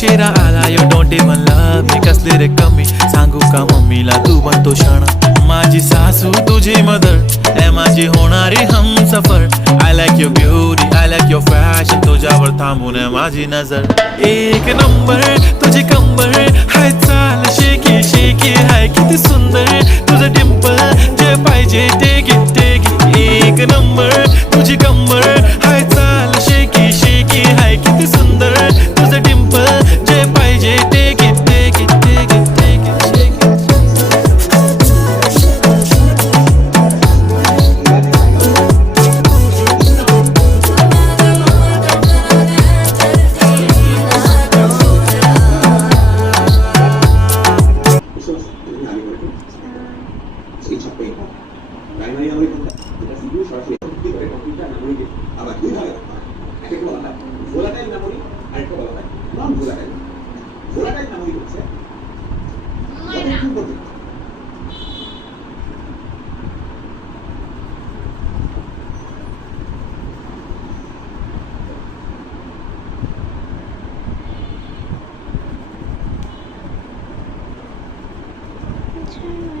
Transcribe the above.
उशिरा आला यो don't even love me कसली रे कमी सांगू का मम्मीला तू बनतो क्षण माझी सासू तुझी मदर ए माझी होणारी Humsafar I like your beauty I like your fashion तुझ्यावर थांबून आहे माझी नजर एक नंबर तुझी कंबर हाय चाल शेकी शेकी हाय किती सुंदर तुझं डिंपल जे पाहिजे ते घे एक नंबर तुझी कंबर हाय चाल शेकी शेकी हाय किती सुंदर तुझं डिंपल जे पाहिजे ते घे Turn